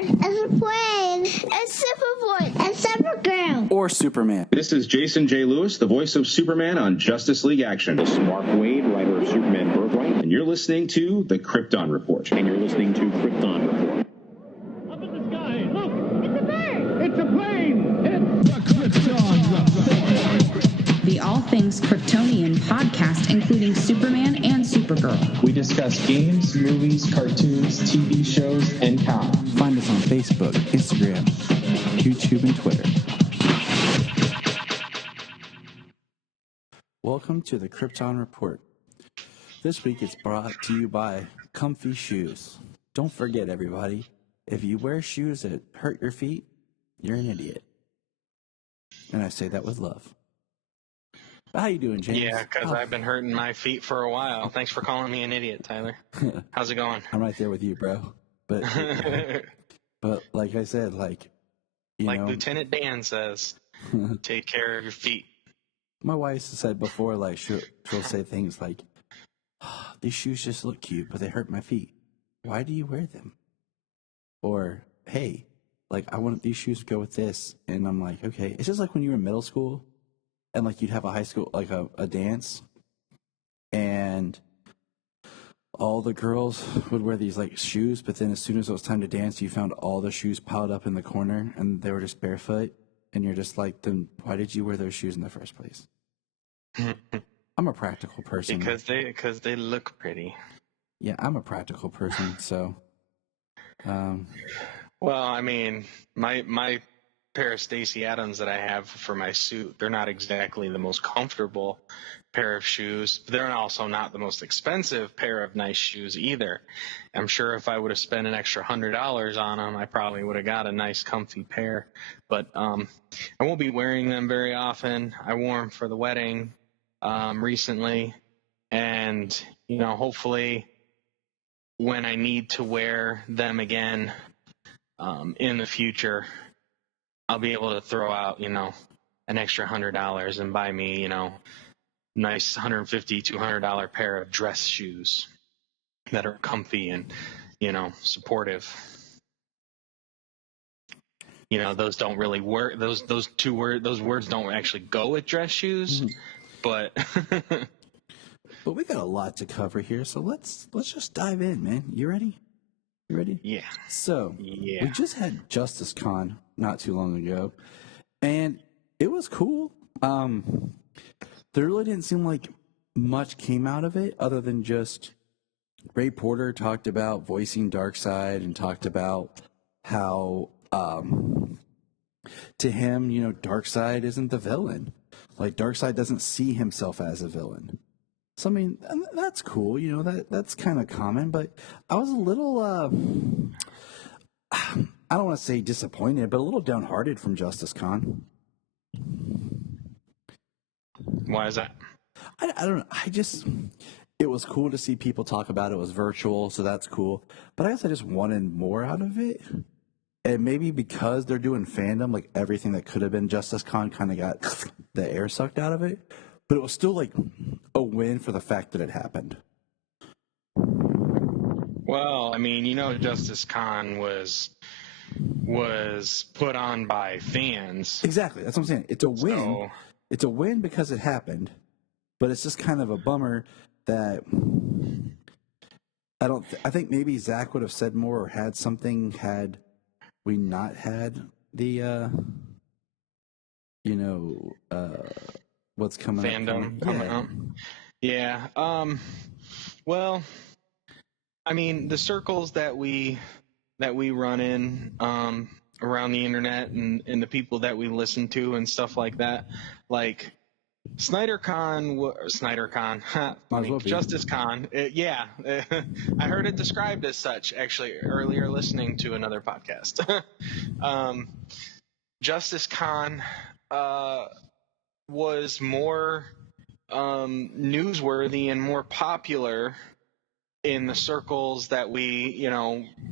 and Superman, and Superboy, and Supergirl, or Superman. This is Jason J. Lewis, the voice of Superman on Justice League Action. This is Mark Wade, writer of Superman Birthright. And you're listening to The Krypton Report. And you're listening to Krypton Report. Up in the sky, look! It's a bird! It's a plane! It's the Krypton Report! The All Things Kryptonian podcast, including Superman and Supergirl. We discuss games, movies, cartoons, TV shows, and comics. Find us on Facebook, Instagram, YouTube, and Twitter. Welcome to the Krypton Report. This week it's brought to you by Comfy Shoes. Don't forget, everybody, if you wear shoes that hurt your feet, you're an idiot. And I say that with love. How you doing, James? Yeah, because I've been hurting my feet for a while. Thanks for calling me an idiot, Tyler. How's it going? I'm right there with you, bro. But but like I said, you know, Lieutenant Dan says, take care of your feet. My wife said before, she'll say things like, oh, these shoes just look cute, but they hurt my feet. Why do you wear them? Or, hey, I want these shoes to go with this. And I'm like, okay. It's just like when you were in middle school and you'd have a high school, a dance, and all the girls would wear these shoes, but then as soon as it was time to dance, you found all the shoes piled up in the corner and they were just barefoot. And you're just like, then why did you wear those shoes in the first place? I'm a practical person. Because they look pretty. Yeah, I'm a practical person, so. Well, I mean, my pair of Stacey Adams that I have for my suit, they're not exactly the most comfortable pair of shoes. But they're also not the most expensive pair of nice shoes either. I'm sure if I would have spent an extra $100 on them, I probably would have got a nice comfy pair. But I won't be wearing them very often. I wore them for the wedding recently, and hopefully when I need to wear them again in the future, I'll be able to throw out an extra $100 and buy me nice $150, $200 pair of dress shoes that are comfy and supportive. Those don't really work. Those words don't actually go with dress shoes, but but we got a lot to cover here, so let's just dive in, man. You ready? You ready? Yeah. So we just had Justice Con not too long ago, and it was cool. There really didn't seem like much came out of it other than just Ray Porter talked about voicing Darkseid and talked about how to him, Darkseid isn't the villain. Darkseid doesn't see himself as a villain. So, I mean, that's cool. That's kind of common, but I was a little, I don't want to say disappointed, but a little downhearted from Justice Con. Why is that? I don't know. It was cool to see people talk about it. It was virtual, so that's cool. But I guess I just wanted more out of it. And maybe because they're doing fandom, everything that could have been Justice Con kind of got the air sucked out of it. But it was still a win for the fact that it happened. Well, I mean, Justice Con was put on by fans. Exactly. That's what I'm saying. It's a win. So, it's a win because it happened. But it's just kind of a bummer that I think maybe Zach would have said more or had something had we not had the what's coming fandom up. Coming up. Yeah. Well, I mean, the circles that we run in around the internet and the people that we listen to and stuff like that, SnyderCon, Justice Con, I heard it described as such actually earlier listening to another podcast. Justice Con was more newsworthy and more popular in the circles that we,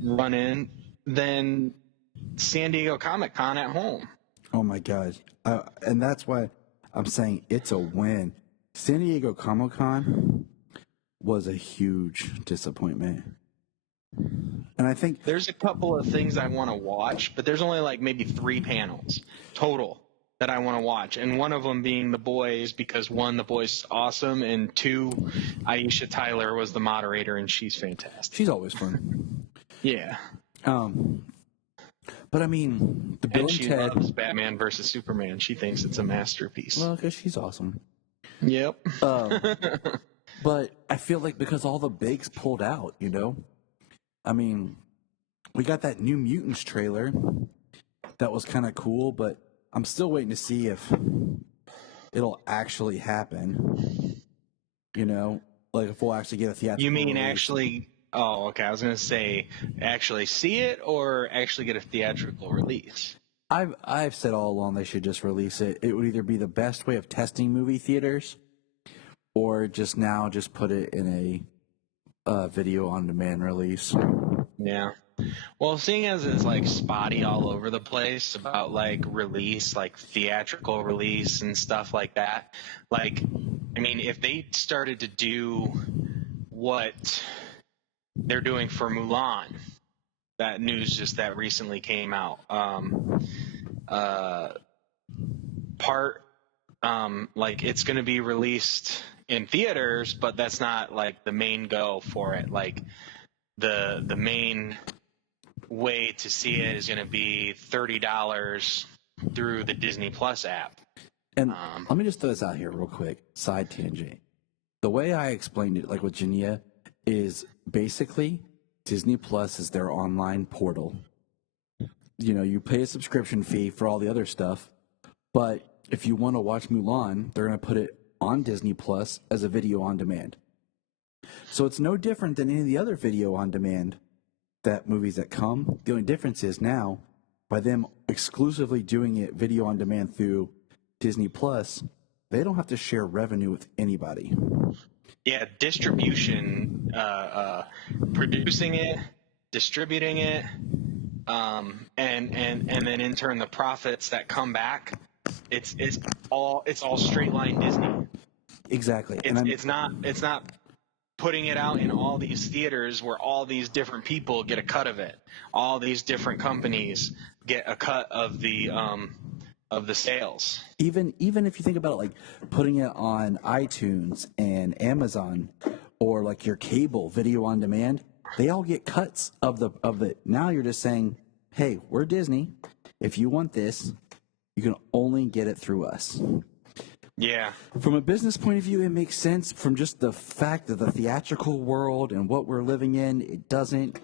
run in than San Diego Comic-Con at home. Oh my God. And that's why I'm saying it's a win. San Diego Comic-Con was a huge disappointment. And I think there's a couple of things I want to watch, but there's only like maybe 3 panels total that I want to watch. And one of them being The Boys, because 1, The Boys is awesome, and 2, Aisha Tyler was the moderator, and she's fantastic. she's always fun. Yeah. But I mean, the Bill And and she Ted. loves Batman versus Superman. She thinks it's a masterpiece. Well, because she's awesome. Yep. But I feel like because all the bigs pulled out, you know? I mean, we got that New Mutants trailer that was kind of cool, but I'm still waiting to see if it'll actually happen. You know? Like if we'll actually get a theatrical You mean release. actually... Oh, okay. I was going to say actually see it or actually get a theatrical release. I've said all along they should just release it. It would either be the best way of testing movie theaters or just put it in a video on demand release. Yeah. Well, seeing as it's like spotty all over the place about like release, like theatrical release and stuff like that, like, I mean, if they started to do what they're doing for Mulan, that news just that recently came out. Like it's going to be released in theaters, but that's not like the main go for it. Like the main way to see it is going to be $30 through the Disney Plus app. And let me just throw this out here real quick, side tangent. The way I explained it, like with Jania, is basically Disney Plus is their online portal. You know, you pay a subscription fee for all the other stuff, but if you want to watch Mulan, they're going to put it on Disney Plus as a video on demand. So it's no different than any of the other video on demand movies that come. The only difference is now, by them exclusively doing it video on demand through Disney Plus, they don't have to share revenue with anybody. Yeah, distribution, producing it, distributing it, and then in turn the profits that come back, it's all straight line Disney. Exactly. It's not putting it out in all these theaters where all these different people get a cut of it. All these different companies get a cut of the sales. Even if you think about it, like putting it on iTunes and Amazon or like your cable video on demand, they all get cuts of the. Now you're just saying, hey, we're Disney. If you want this, you can only get it through us. Yeah. From a business point of view, it makes sense. From just the fact of the theatrical world and what we're living in, it doesn't.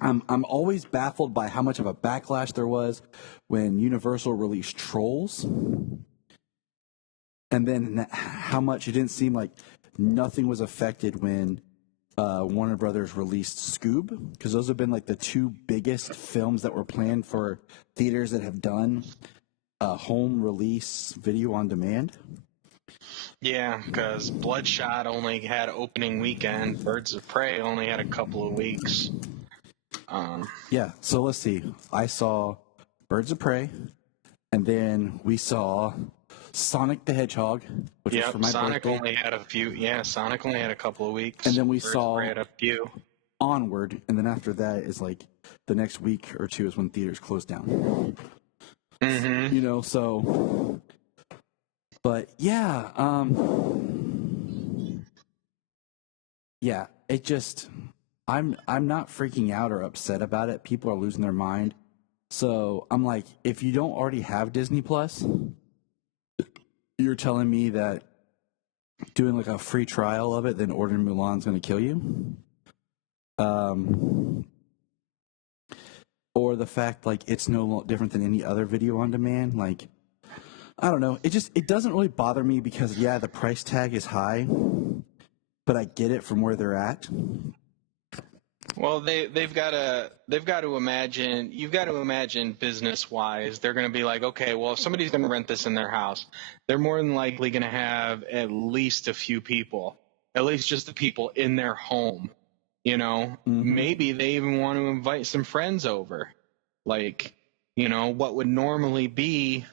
I'm always baffled by how much of a backlash there was when Universal released Trolls, and then how much it didn't seem like nothing was affected when Warner Brothers released Scoob, because those have been like the 2 biggest films that were planned for theaters that have done home release video on demand. Yeah, because Bloodshot only had opening weekend. Birds of Prey only had a couple of weeks. Yeah, so let's see. I saw Birds of Prey, and then we saw Sonic the Hedgehog, which was for my Sonic birthday. only had a few. Yeah, Sonic only had a couple of weeks. And then we Birds of saw Prey had a few. Onward, and then after that is like the next week or 2 is when theaters close down. Mm-hmm. You know, so, but yeah, it just, I'm not freaking out or upset about it. People are losing their mind. So I'm like, if you don't already have Disney Plus, you're telling me that doing like a free trial of it, then ordering Mulan's going to kill you? Or the fact like it's no different than any other video on demand. Like, I don't know. It doesn't really bother me because yeah, the price tag is high, but I get it from where they're at. Well, they've got to imagine. You've got to imagine business wise. They're going to be like, okay, well, if somebody's going to rent this in their house, they're more than likely going to have at least a few people, at least just the people in their home. You know, maybe they even want to invite some friends over. Like, you know, what would normally be,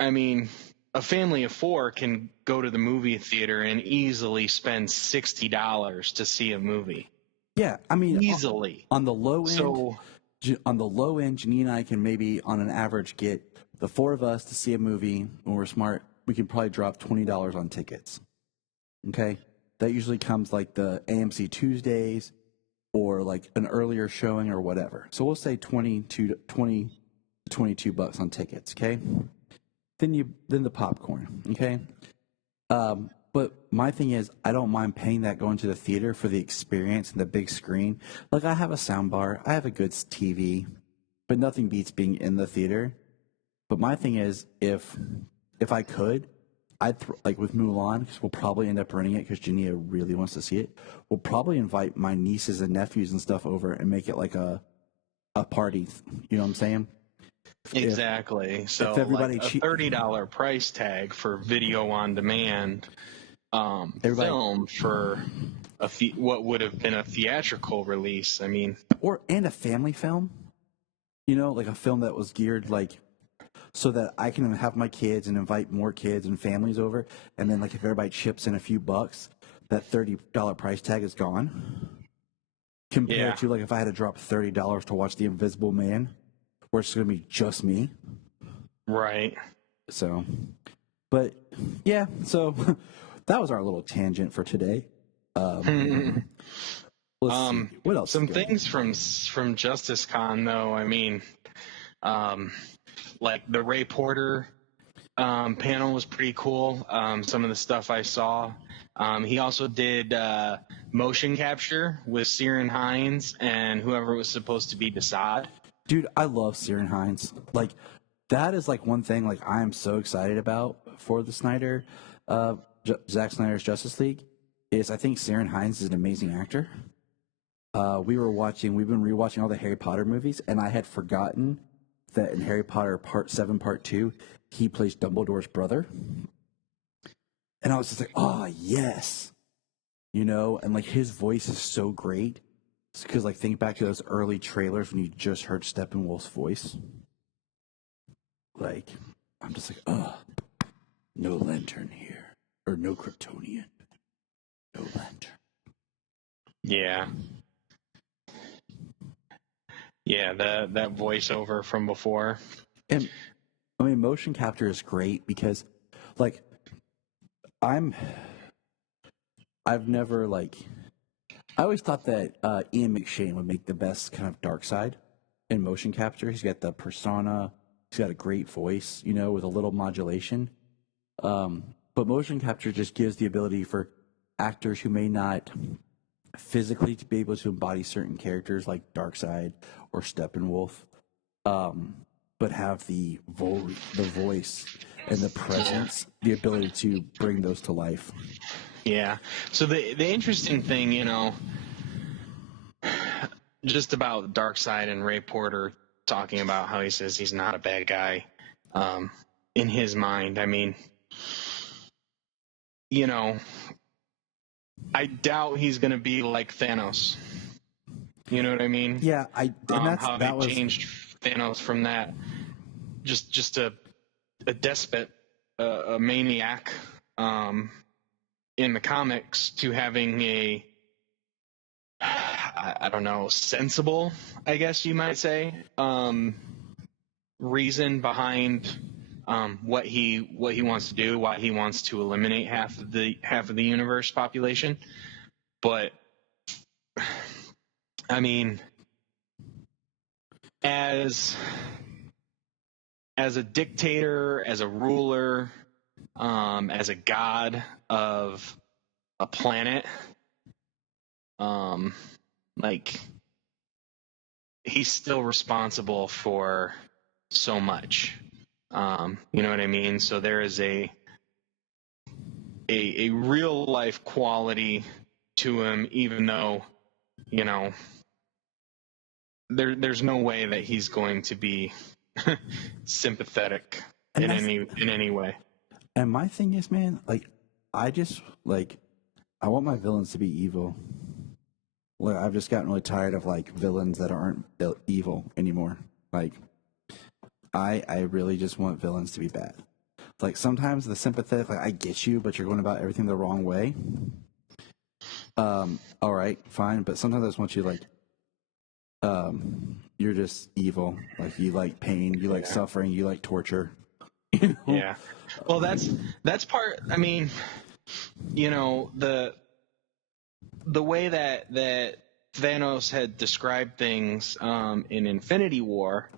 I mean, a family of 4 can go to the movie theater and easily spend $60 to see a movie. Yeah, I mean, easily. on the low end, So Janine and I can maybe, on an average, get the four of us to see a movie when we're smart. We can probably drop $20 on tickets. Okay, that usually comes like the AMC Tuesdays or like an earlier showing or whatever. So we'll say 20 to $22 on tickets. Okay, then the popcorn. Okay, but my thing is, I don't mind paying that going to the theater for the experience and the big screen. Like, I have a sound bar, I have a good TV, but nothing beats being in the theater. But my thing is, if I could, like with Mulan, because we'll probably end up renting it because Jania really wants to see it. We'll probably invite my nieces and nephews and stuff over and make it like a party. You know what I'm saying? exactly. So if everybody like a $30 price tag for video on demand film for what would have been a theatrical release. I mean, and a family film. You know, like a film that was geared like so that I can have my kids and invite more kids and families over, and then like if everybody chips in a few bucks, that $30 price tag is gone. Compared to like if I had to drop $30 to watch The Invisible Man, where it's going to be just me. Right. So, but yeah, so that was our little tangent for today. Let's see. What else? Some things from Justice Con, though. I mean, like the Ray Porter panel was pretty cool. Some of the stuff I saw. He also did motion capture with Ciarán Hinds and whoever was supposed to be Desaad. Dude, I love Ciarán Hinds. Like, that is like one thing like I am so excited about for the Snyder, Zack Snyder's Justice League. Is I think Ciarán Hinds is an amazing actor. We've been rewatching all the Harry Potter movies, and I had forgotten that in Harry Potter Part 7, Part 2, he plays Dumbledore's brother. And I was just like, oh, yes. You know, and like his voice is so great. Because like think back to those early trailers when you just heard Steppenwolf's voice. Like, I'm just like, no lantern here. Or no Kryptonian. No lantern. Yeah. Yeah, that voiceover from before. And I mean, motion capture is great because, like, I've never like, I always thought that Ian McShane would make the best kind of dark side in motion capture. He's got the persona. He's got a great voice, you know, with a little modulation. But motion capture just gives the ability for actors who may not physically to be able to embody certain characters like Darkseid or Steppenwolf, but have the voice and the presence, the ability to bring those to life. Yeah. So the interesting thing, you know, just about Darkseid and Ray Porter talking about how he says he's not a bad guy in his mind. I mean, you know, I doubt he's going to be like Thanos. You know what I mean? Yeah, how they changed Thanos from that just a despot, a maniac in the comics to having a I don't know, sensible, I guess you might say, reason behind what he wants to do, why he wants to eliminate half of the universe population. But I mean, as a dictator, as a ruler, as a god of a planet, like, he's still responsible for so much. You know what I mean? So there is a real life quality to him, even though, you know, there's no way that he's going to be sympathetic in any way. And my thing is, man, like, I want my villains to be evil. Like, I've just gotten really tired of like villains that aren't evil anymore. Like, I really just want villains to be bad. Like, sometimes the sympathetic, like, I get you, but you're going about everything the wrong way. All right, fine, but sometimes I just want you like, you're just evil. Like you like pain, you like suffering, you like torture. Yeah. Well, that's part. I mean, the way that Thanos had described things in Infinity War,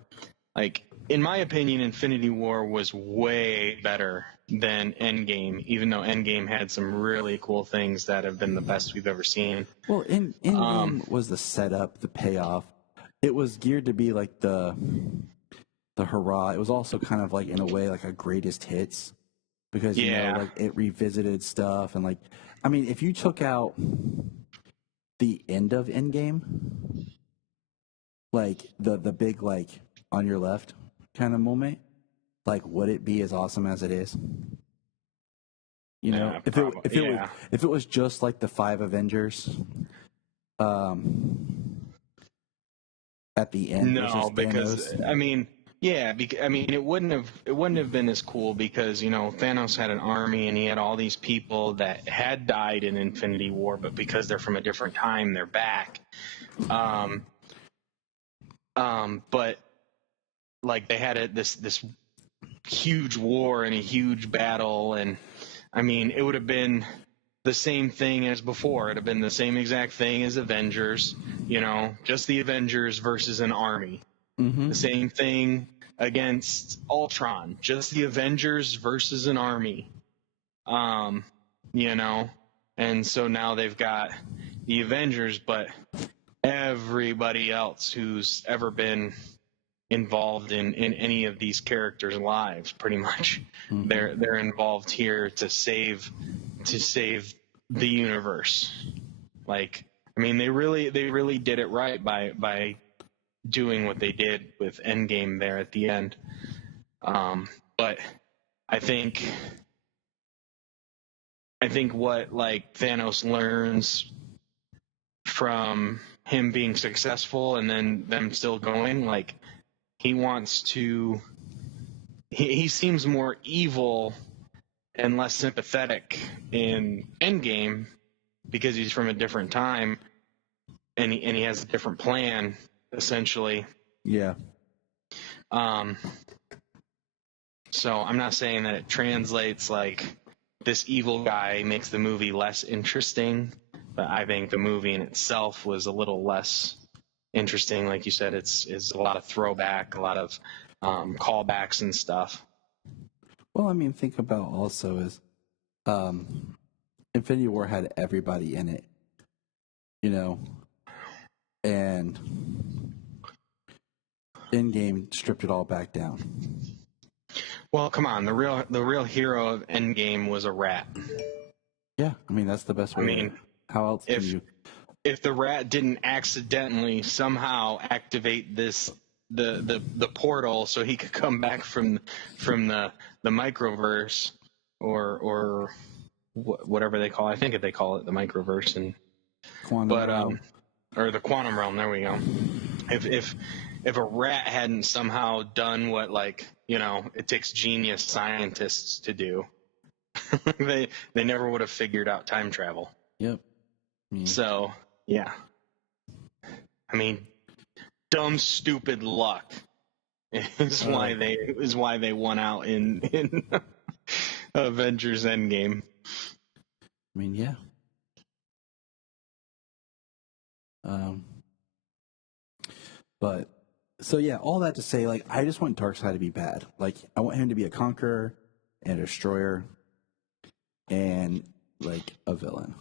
like in my opinion, Infinity War was way better than Endgame, even though Endgame had some really cool things that have been the best we've ever seen. Well, Endgame was the setup, the payoff. It was geared to be like the hurrah. It was also kind of like in a way like a greatest hits because like it revisited stuff and like I mean if you took out the end of Endgame, like the big like on your left kind of moment, like would it be as awesome as it is? If it was just like the 5 Avengers, at the end. No, because Thanos. I mean, it wouldn't have been as cool because Thanos had an army and he had all these people that had died in Infinity War, but because they're from a different time, they're back. But like they had this huge war and a huge battle, and I mean, it would have been the same thing as before. It'd have been the same exact thing as Avengers, just the Avengers versus an army. Mm-hmm. The same thing against Ultron, just the Avengers versus an army. And so now they've got the Avengers, but everybody else who's ever been involved in any of these characters' lives, pretty much, they're involved here to save the universe. Like, I mean, they really did it right by doing what they did with Endgame there at the end. But I think what like Thanos learns from him being successful and then them still going, like he seems more evil and less sympathetic in Endgame because he's from a different time and he has a different plan essentially. Yeah. So I'm not saying that it translates like this evil guy makes the movie less interesting, but I think the movie in itself was a little less interesting. Like you said, it's a lot of throwback, a lot of callbacks and stuff. Well, I mean, think about also is Infinity War had everybody in it, and Endgame stripped it all back down. Well, come on, the real hero of Endgame was a rat. Yeah, I mean that's the best way. I mean, how else can you? If the rat didn't accidentally somehow activate the portal so he could come back from the microverse or whatever they call it. I think they call it the microverse and Quantum realm. Or the quantum realm. There we go. If a rat hadn't somehow done what it takes genius scientists to do, they never would have figured out time travel. Yep. Yeah. So yeah, I mean, dumb, stupid luck is why they won out in Avengers Endgame. I mean, yeah. But so yeah, all that to say, like, I just want Darkseid to be bad. Like, I want him to be a conqueror and a destroyer, and like a villain.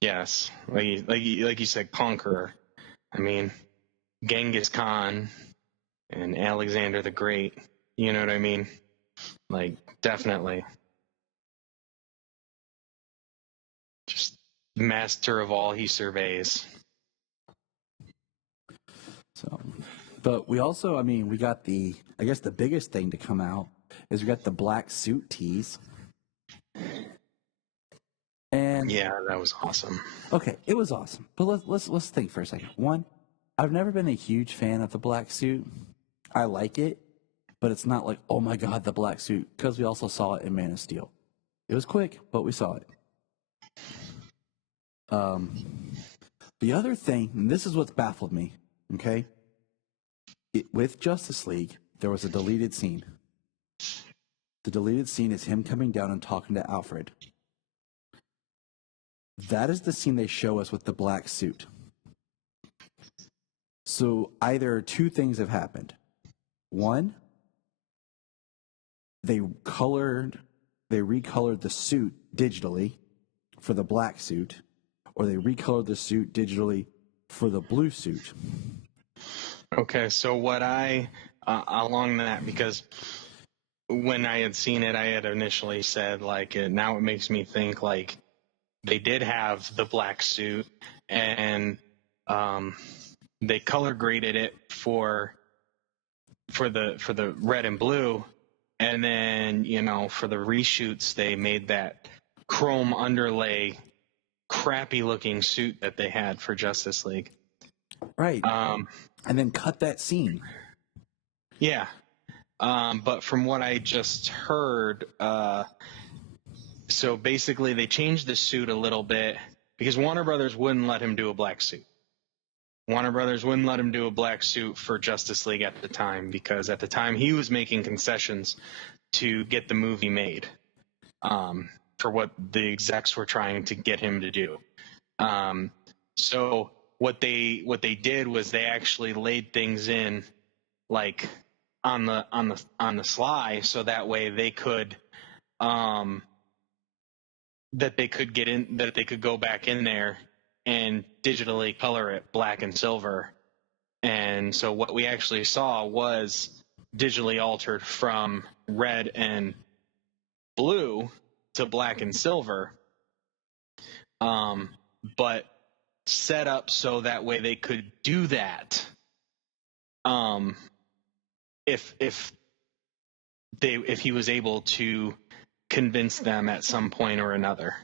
Yes, like you said, conqueror. I mean, Genghis Khan and Alexander the Great. You know what I mean? Like, definitely. Just master of all he surveys. So, but we also, I mean, we got I guess the biggest thing to come out is we got the black suit tease. And yeah, that was awesome. Okay, it was awesome. But let's think for a second. One, I've never been a huge fan of the black suit. I like it, but it's not like, oh my god, the black suit, because we also saw it in Man of Steel. It was quick, but we saw it. The other thing, and this is what's baffled me, okay? With Justice League, there was a deleted scene. The deleted scene is him coming down and talking to Alfred. That is the scene they show us with the black suit. So either two things have happened. One, they recolored the suit digitally for the black suit, or they recolored the suit digitally for the blue suit. Okay, so what along that, because when I had seen it, I had initially said, like, now it makes me think, like, they did have the black suit, and they color graded it for the red and blue, and then, you know, for the reshoots, they made that chrome underlay, crappy looking suit that they had for Justice League. Right. And then cut that scene. Yeah. But from what I just heard, so basically they changed the suit a little bit because Warner Brothers wouldn't let him do a black suit. Warner Brothers wouldn't let him do a black suit for Justice League at the time, because at the time he was making concessions to get the movie made, for what the execs were trying to get him to do. So what they did was they actually laid things in, like, on the sly, so that way they could that they could go back in there and digitally color it black and silver. And so what we actually saw was digitally altered from red and blue to black and silver, but set up so that way they could do that if he was able to convince them at some point or another.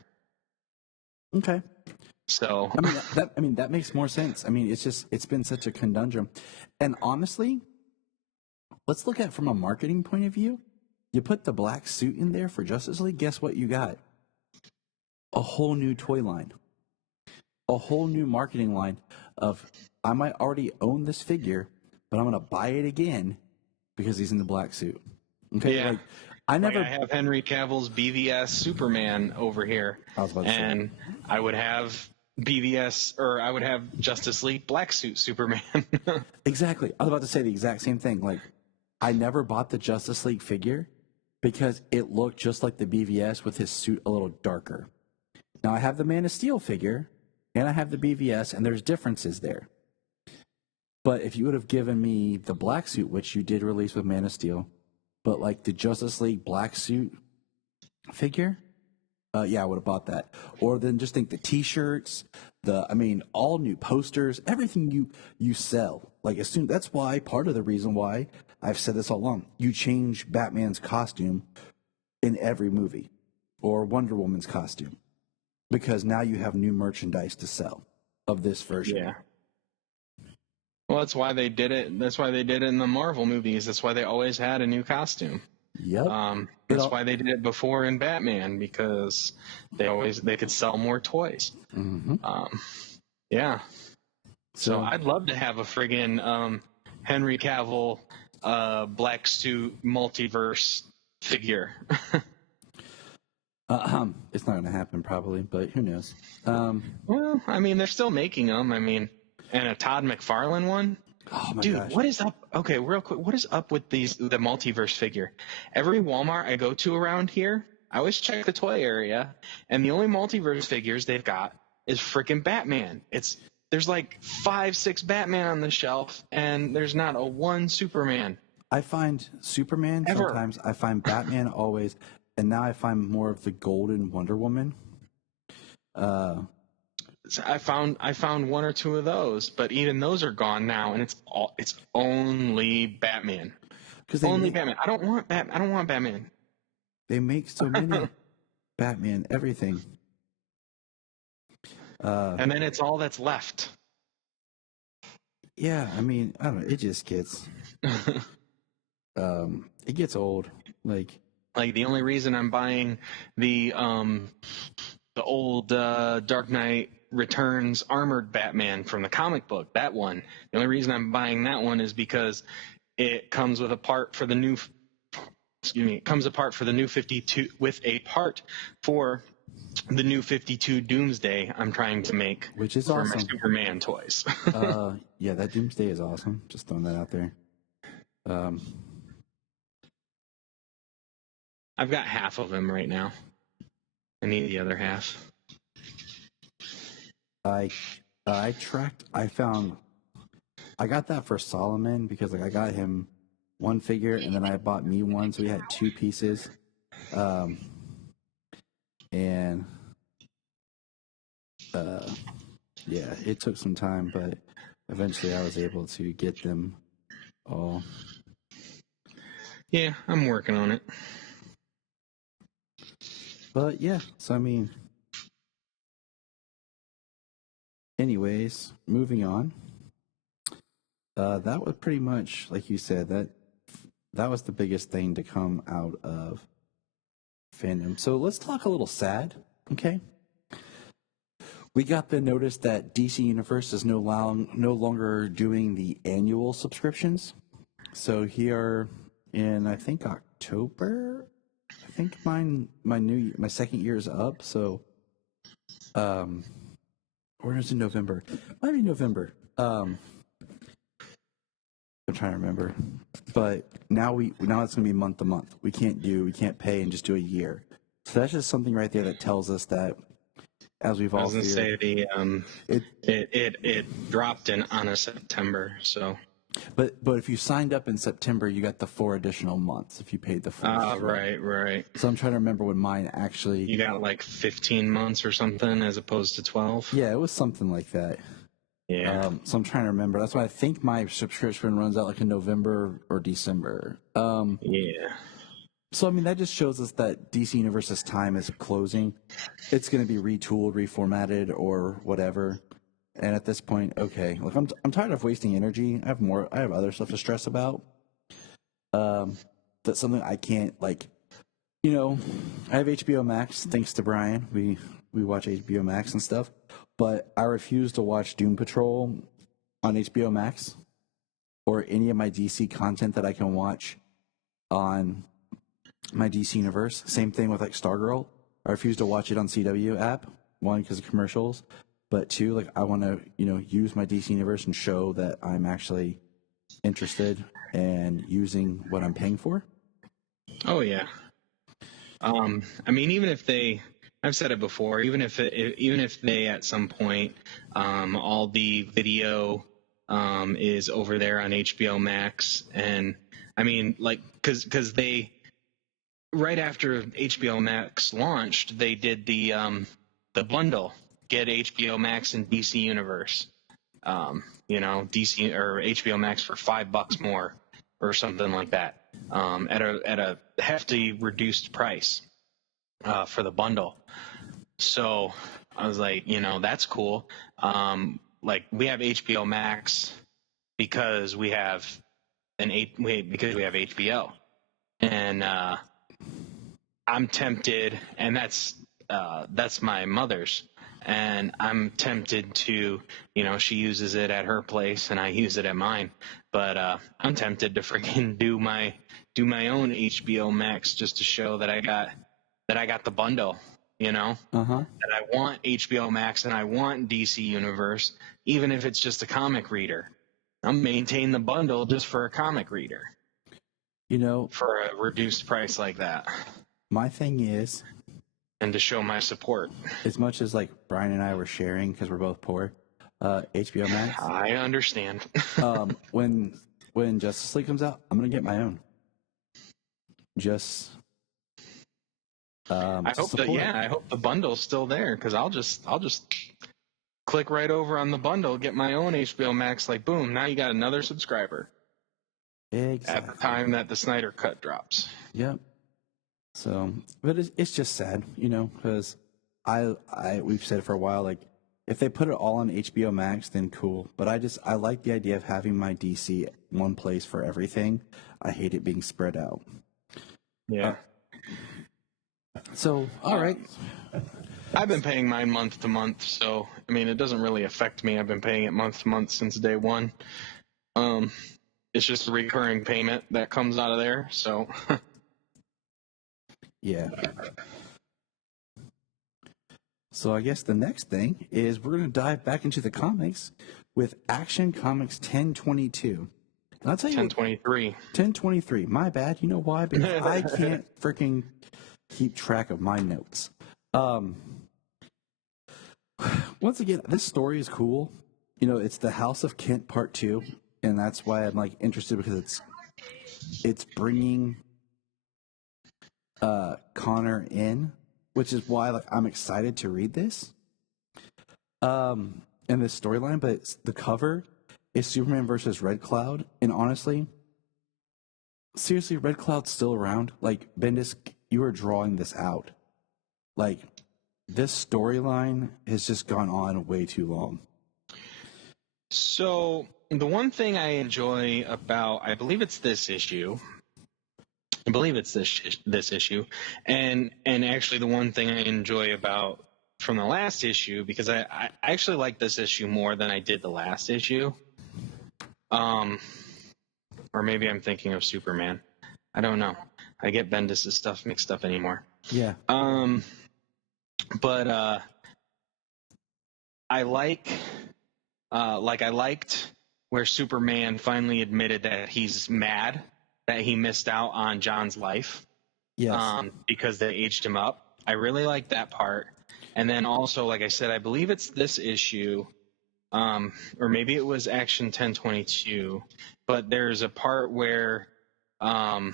Okay. So that makes more sense. I mean, it's been such a conundrum. And honestly, let's look at it from a marketing point of view. You put the black suit in there for Justice League, guess what you got? A whole new toy line. A whole new marketing line of, I might already own this figure, but I'm going to buy it again because he's in the black suit. Okay? Yeah. I have Henry Cavill's BVS Superman over here. I was about to say. I would have I would have Justice League black suit Superman. Exactly. I was about to say the exact same thing. Like, I never bought the Justice League figure because it looked just like the BVS with his suit a little darker. Now I have the Man of Steel figure and I have the BVS, and there's differences there. But if you would have given me the black suit, which you did release with Man of Steel, but like the Justice League black suit figure, yeah, I would have bought that. Or then just think the T-shirts, all new posters, everything you sell. Like, that's why, part of the reason why I've said this all along, you change Batman's costume in every movie, or Wonder Woman's costume, because now you have new merchandise to sell of this version. Yeah. Well, that's why they did it. That's why they did it in the Marvel movies. That's why they always had a new costume. Yep. That's why they did it before in Batman, because they could sell more toys. Mm-hmm. Yeah. So I'd love to have a friggin' Henry Cavill black suit multiverse figure. It's not going to happen probably, but who knows? Well, I mean, they're still making them. I mean, and a Todd McFarlane one. Oh my Dude, gosh. what is up? Okay, real quick, what is up with the multiverse figure? Every Walmart I go to around here, I always check the toy area, and the only multiverse figures they've got is freaking Batman. There's like 5-6 Batman on the shelf, and there's not a one Superman. I find Superman Ever. sometimes, I find Batman always, and now I find more of the Golden Wonder Woman. I found one or two of those, but even those are gone now, and it's only Batman. Batman. I don't want Batman. They make so many Batman everything. And then it's all that's left. Yeah, I mean, I don't know. It just gets, it gets old. Like the only reason I'm buying the old Dark Knight Returns Armored Batman from the comic book. That one. The only reason I'm buying that one is because it comes with a part for the new. It comes apart for the new 52 with a part for the new 52 Doomsday I'm trying to make, which is for awesome. my Superman toys. Yeah, that Doomsday is awesome. Just throwing that out there. I've got half of him right now. I need the other half. I got that for Solomon because like I got him one figure and then I bought me one, so we had two pieces. Yeah, it took some time, but eventually I was able to get them all. Yeah, I'm working on it. But yeah, so I mean, anyways, moving on. That was pretty much, like you said, that was the biggest thing to come out of fandom. So let's talk a little sad, okay? We got the notice that DC Universe is no longer doing the annual subscriptions. So here in, I think, October, I think my second year is up. So, or is it November? Might be November. I'm trying to remember, but now it's going to be month to month. We can't pay and just do a year. So that's just something right there that tells us that, as we've all feared, say it dropped on a September. So, but if you signed up in September, you got the 4 additional months if you paid the full. Right. So I'm trying to remember when mine actually. You got like 15 months or something as opposed to 12. Yeah, it was something like that. Yeah. So I'm trying to remember. That's why I think my subscription runs out like in November or December. Yeah. So, I mean, that just shows us that DC Universe's time is closing. It's going to be retooled, reformatted, or whatever. And at this point, okay, look, I'm tired of wasting energy. I have other stuff to stress about. That's something I can't, like, I have HBO Max, thanks to Brian. We watch HBO Max and stuff. But I refuse to watch Doom Patrol on HBO Max or any of my DC content that I can watch on my DC Universe. Same thing with like Stargirl. I refuse to watch it on CW app. One, because of commercials, but two, like I want to, use my DC Universe and show that I'm actually interested and using what I'm paying for. Oh yeah. I mean, even if I've said it before, even if they at some point, all the video is over there on HBO Max, and I mean, like, because they. Right after HBO Max launched, they did the bundle, get HBO Max and DC Universe, DC or HBO Max for $5 more or something like that, at a hefty reduced price for the bundle. So I was like, that's cool. Like we have HBO Max because we have HBO, and I'm tempted, and that's my mother's, and I'm tempted to, she uses it at her place and I use it at mine, but I'm tempted to freaking do my own HBO Max just to show that I got the bundle, that I want HBO Max and I want DC Universe, even if it's just a comic reader. I'll maintain the bundle just for a comic reader, for a reduced price like that. My thing is, and to show my support. As much as like Brian and I were sharing because we're both poor, HBO Max. I understand. When Justice League comes out, I'm gonna get my own. Just. I hope I hope the bundle's still there, because I'll just click right over on the bundle, get my own HBO Max. Like boom, now you got another subscriber. Exactly. At the time that the Snyder Cut drops. Yep. So, but it's just sad, because we've said it for a while, like, if they put it all on HBO Max, then cool. But I like the idea of having my DC one place for everything. I hate it being spread out. Yeah. So, all right. I've been paying mine month to month, so I mean it doesn't really affect me. I've been paying it month to month since day one. It's just a recurring payment that comes out of there. So Yeah. So I guess the next thing is we're going to dive back into the comics with Action Comics 1022. And I'll tell you 1023. 1023. My bad. You know why? Because I can't freaking keep track of my notes. Once again, this story is cool. You know, it's the House of Kent Part 2, and that's why I'm like interested, because it's bringing Connor in, which is why like I'm excited to read this. In this storyline, but the cover is Superman versus Red Cloud, and honestly, seriously, Red Cloud's still around. Like, Bendis, you are drawing this out. Like, this storyline has just gone on way too long. So the one thing I enjoy about, I believe it's this issue. This issue, and actually the one thing I enjoy about from the last issue, because I actually like this issue more than I did the last issue. Or maybe I'm thinking of Superman. I don't know. I get Bendis' stuff mixed up anymore. Yeah. But I liked where Superman finally admitted that he's mad that he missed out on John's life. Yes. Because they aged him up. I really like that part. And then also, like I said, I believe it's this issue, or maybe it was Action 1022, but there's a part where I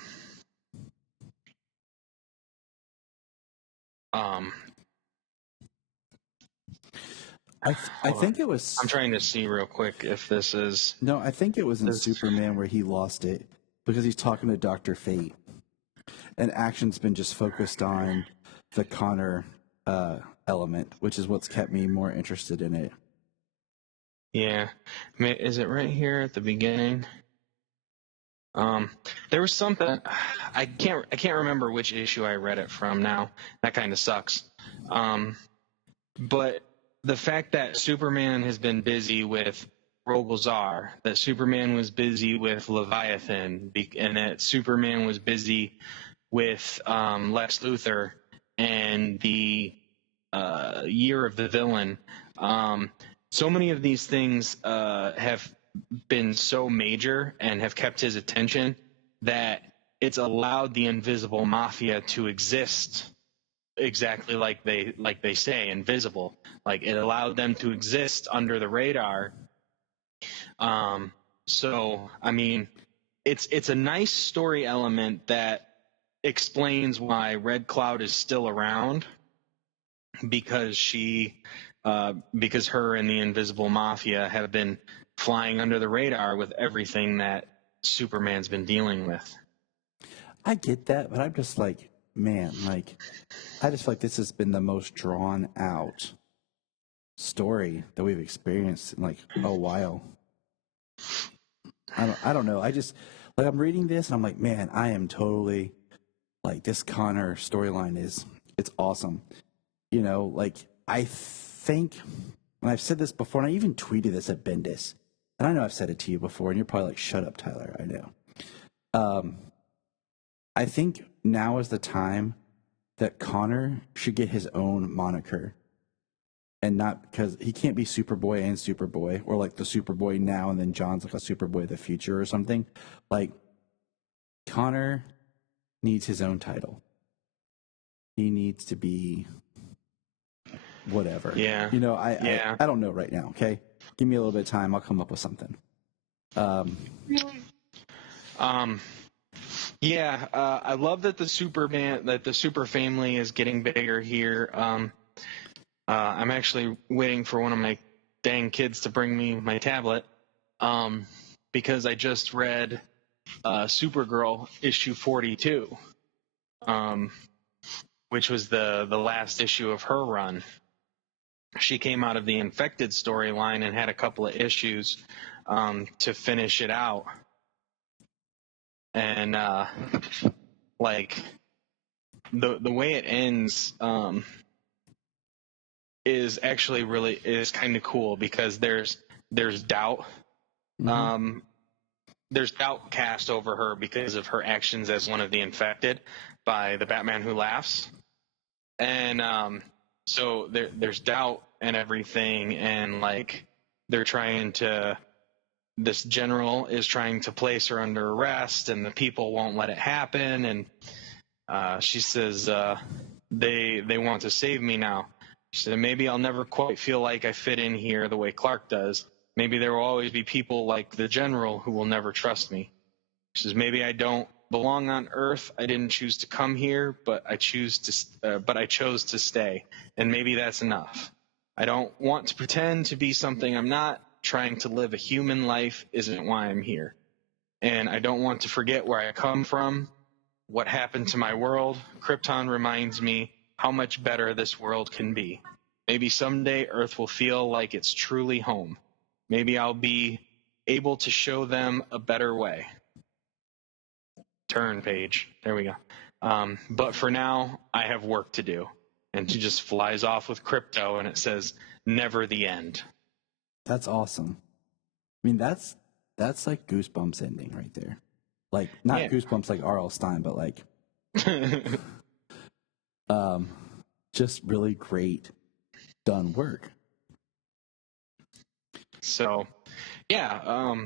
think it was. I'm trying to see real quick if this is. No, I think it was in Superman where he lost it because he's talking to Dr. Fate. And Action's been just focused on the Connor element, which is what's kept me more interested in it. Yeah. Is it right here at the beginning? There was something I can't remember which issue I read it from now. That kind of sucks. But the fact that Superman has been busy with Rogol-Zar, that Superman was busy with Leviathan, and that Superman was busy with Lex Luthor and the Year of the Villain. So many of these things have been so major and have kept his attention that it's allowed the Invisible Mafia to exist exactly like they say, invisible. Like, it allowed them to exist under the radar. So I mean, it's a nice story element that explains why Red Cloud is still around, because because her and the Invisible Mafia have been flying under the radar with everything that Superman's been dealing with. I get that, but I'm just like, man, like, I just feel like this has been the most drawn out story that we've experienced in like a while. I don't know. I just, like, I'm reading this and I'm like, man, I am totally like, this Connor storyline it's awesome. You know, like, I think, and I've said this before, and I even tweeted this at Bendis, and I know I've said it to you before, and you're probably like, shut up, Tyler. I know. I think now is the time that Connor should get his own moniker, and not, because he can't be Superboy and Superboy, or like the Superboy now and then John's like a Superboy of the future or something. Like, Connor needs his own title. He needs to be whatever. Yeah. You know, I don't know right now. Okay, give me a little bit of time. I'll come up with something. Yeah, I love that the Super family is getting bigger here. I'm actually waiting for one of my dang kids to bring me my tablet, because I just read Supergirl issue 42, which was the last issue of her run. She came out of the Infected storyline and had a couple of issues to finish it out. And like the way it ends, is actually is kind of cool because there's doubt. There's doubt cast over her because of her actions as one of the infected by the Batman Who Laughs. And so there's doubt and everything, and like this general is trying to place her under arrest, and the people won't let it happen. And she says they want to save me now. She said, maybe I'll never quite feel like I fit in here the way Clark does. Maybe there will always be people like the general who will never trust me. She says, maybe I don't belong on Earth. I didn't choose to come here, but I chose to stay. And maybe that's enough. I don't want to pretend to be something I'm not. Trying to live a human life isn't why I'm here. And I don't want to forget where I come from, what happened to my world. Krypton reminds me how much better this world can be. Maybe someday Earth will feel like it's truly home. Maybe I'll be able to show them a better way. Turn page. There we go. But for now, I have work to do. And she just flies off with Krypto, and it says, never the end. That's awesome. I mean, that's like Goosebumps ending right there. Like, not Goosebumps like R.L. Stine, but like, just really great done work. So, yeah,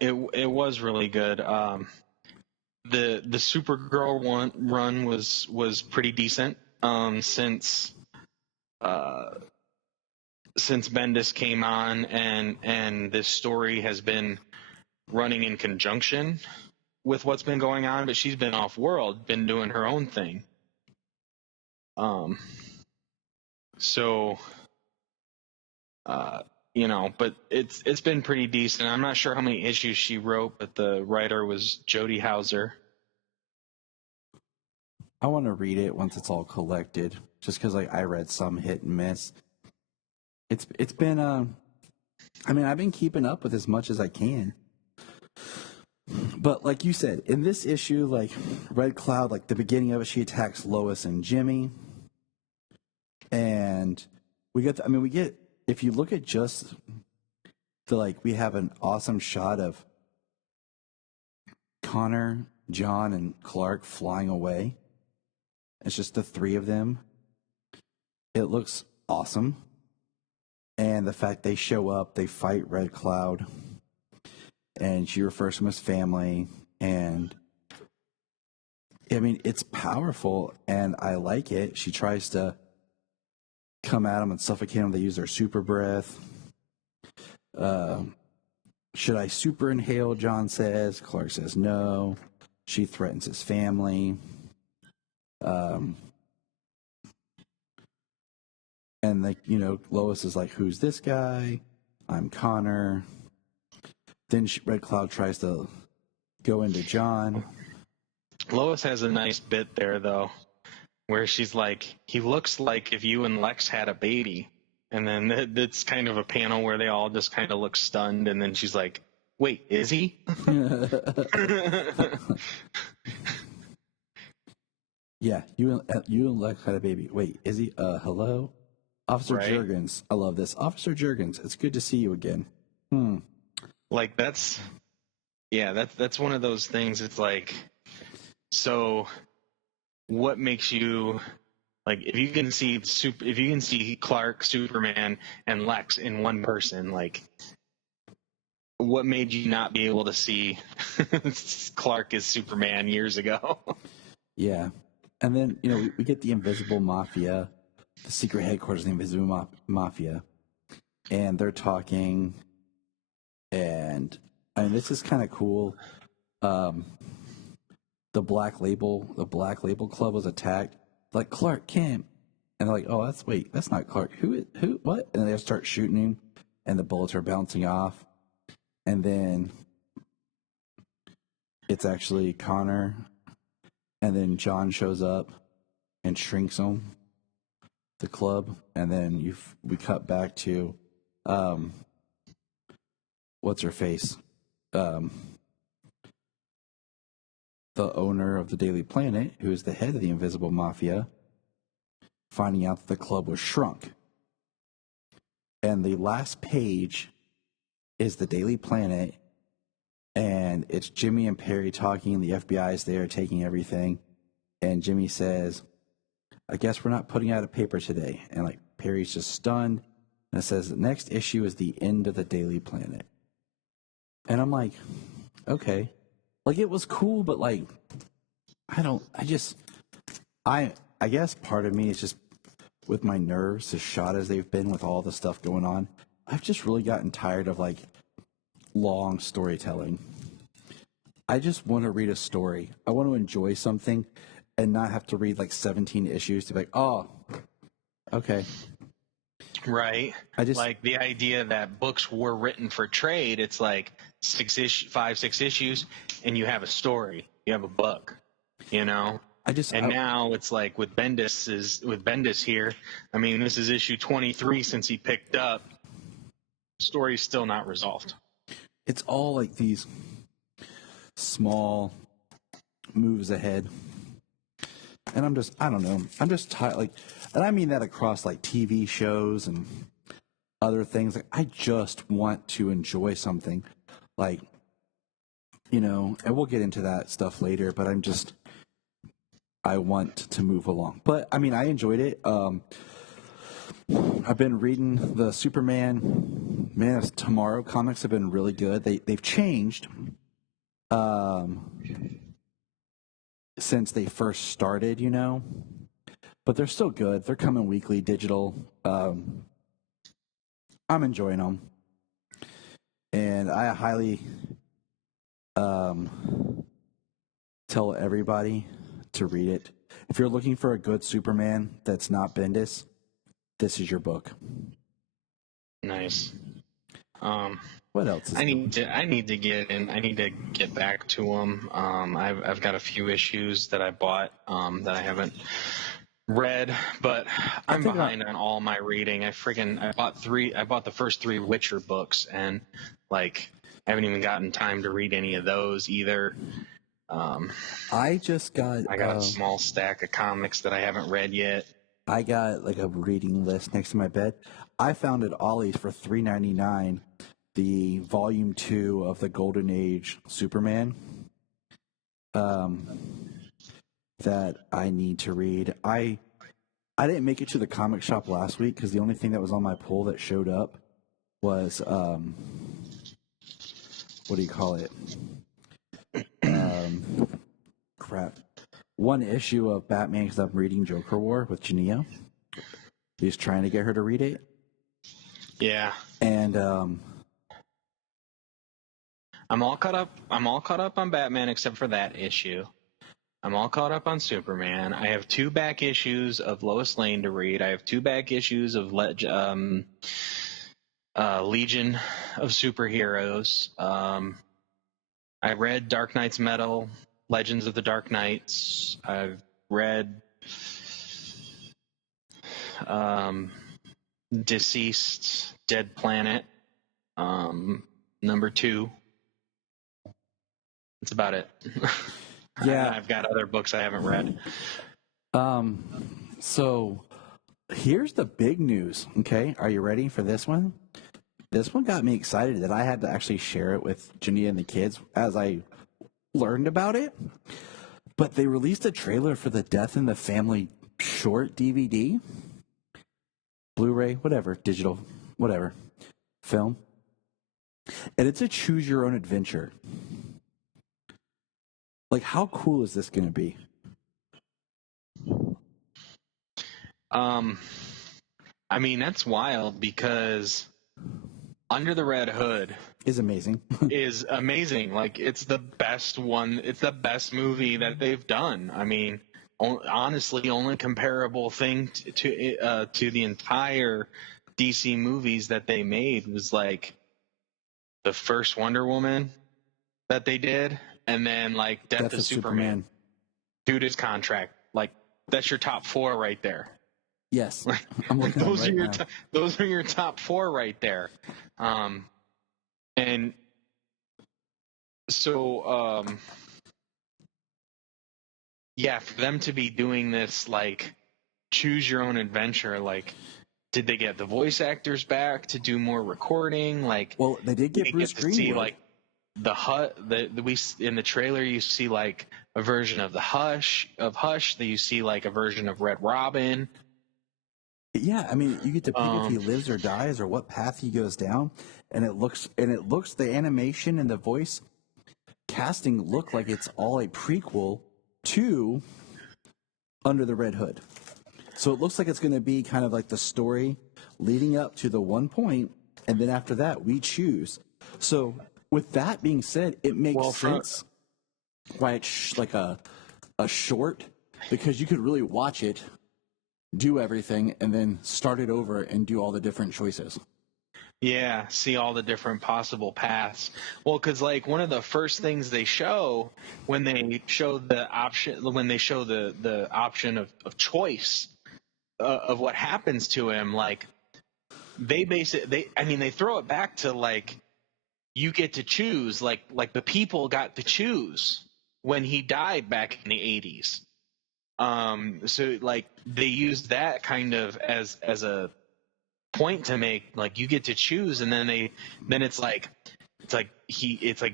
it was really good. The Supergirl run was pretty decent. Since Bendis came on, and this story has been running in conjunction with what's been going on, but she's been off world, been doing her own thing. But it's been pretty decent. I'm not sure how many issues she wrote, but the writer was Jody Hauser. I want to read it once it's all collected, just because like I read some hit and miss. It's been I've been keeping up with as much as I can. But like you said, in this issue, like Red Cloud, like the beginning of it, she attacks Lois and Jimmy. And we get if you look at just we have an awesome shot of Connor, John, and Clark flying away. It's just the three of them. It looks awesome. And the fact they show up, they fight Red Cloud, and she refers to them as family. And I mean, it's powerful, and I like it. She tries to come at them and suffocate them. They use their super breath. Should I super inhale? John says. Clark says no. She threatens his family. And Lois is like, who's this guy? I'm Connor. Then Red Cloud tries to go into John. Lois has a nice bit there, though, where she's like, he looks like if you and Lex had a baby. And then it's kind of a panel where they all just kind of look stunned. And then she's like, wait, is he? Yeah, you and Lex had a baby. Wait, is he? Hello? Officer right? Jurgens. I love this. Officer Jurgens, it's good to see you again. Like, that's one of those things. It's like, so what makes you, like, if you can see Clark, Superman, and Lex in one person, like, what made you not be able to see Clark as Superman years ago? Yeah. And then, we get the Invisible Mafia, the secret headquarters of the Invisible Mafia, and they're talking, and this is kind of cool. The Black Label Club was attacked, like Clark Kent, and they're like, oh, that's not Clark. Who, what? And they start shooting him, and the bullets are bouncing off, and then it's actually Connor, and then John shows up and shrinks him. The club, and then we cut back to what's her face, the owner of the Daily Planet, who is the head of the Invisible Mafia, finding out that the club was shrunk, and the last page is the Daily Planet, and it's Jimmy and Perry talking, and the FBI is there taking everything, and Jimmy says, I guess we're not putting out a paper today. And like Perry's just stunned, and it says the next issue is the end of the Daily Planet. And I'm like, okay. Like, it was cool, but like, I guess part of me is just with my nerves, as shot as they've been with all the stuff going on, I've just really gotten tired of like long storytelling. I just want to read a story. I want to enjoy something and not have to read like 17 issues to be like, oh, okay. Right. Like the idea that books were written for trade, it's like 6 issues, and you have a story. You have a book, you know? Now it's like with Bendis here, I mean, this is issue 23 since he picked up. Story's still not resolved. It's all like these small moves ahead. And I don't know. I'm just tired. Like, and I mean that across like TV shows and other things. Like, I just want to enjoy something. Like, you know, and we'll get into that stuff later, but I want to move along. But I mean, I enjoyed it. I've been reading the Superman Man of Tomorrow comics have been really good. They've changed since they first started, you know, but they're still good. They're coming weekly, digital. I'm enjoying them, and I highly tell everybody to read it. If you're looking for a good Superman that's not Bendis, this is your book. Nice. What else? I need to get back to them. I've got a few issues that I bought that I haven't read, but I'm behind on all my reading. I bought the first 3 Witcher books, and like I haven't even gotten time to read any of those either. I got a small stack of comics that I haven't read yet. I got like a reading list next to my bed. I found at Ollie's for $3.99 the volume 2 of the Golden Age Superman that I need to read. I didn't make it to the comic shop last week because the only thing that was on my pull that showed up was what do you call it? Crap. One issue of Batman, because I'm reading Joker War with Jania. He's trying to get her to read it. Yeah. And I'm all caught up on Batman except for that issue. I'm all caught up on Superman. I have 2 back issues of Lois Lane to read. I have 2 back issues of Legion of Superheroes. I read Dark Knight's Metal, Legends of the Dark Knights. I've read Deceased, Dead Planet, number 2. That's about it. Yeah. I've got other books I haven't read. So here's the big news. Okay. Are you ready for this one? This one got me excited that I had to actually share it with Jania and the kids as I learned about it. But they released a trailer for the Death in the Family short DVD, Blu-ray, whatever, digital, whatever, film. And it's a choose your own adventure. Like, how cool is this going to be? I mean, that's wild because Under the Red Hood is amazing. is amazing. Like, it's the best one. It's the best movie that they've done. I mean, honestly, only comparable thing to the entire DC movies that they made was like the first Wonder Woman that they did, and then like Death of Superman. Dude, his contract. Like, that's your top 4 right there. Yes, I'm looking at those right are your now. Those are your top 4 right there. And so yeah, for them to be doing this like choose your own adventure, like did they get the voice actors back to do more recording? Like, Well, they did get Bruce to see Greenwood. like we in the trailer you see like a version of Hush. That you see like a version of Red Robin. Yeah, I mean, you get to pick if he lives or dies or what path he goes down, and it looks the animation and the voice casting look like it's all a prequel to Under the Red Hood. So it looks like it's going to be kind of like the story leading up to the one point, and then after that we choose. So with that being said, it makes sense why it's like a short, because you could really watch it, do everything, and then start it over and do all the different choices. Yeah, see all the different possible paths. Well, because like one of the first things they show when they show the option, the option of choice of what happens to him, like they throw it back to like you get to choose, like the people got to choose when he died back in the 80s. So like they used that kind of as a point to make, like you get to choose, and then it's like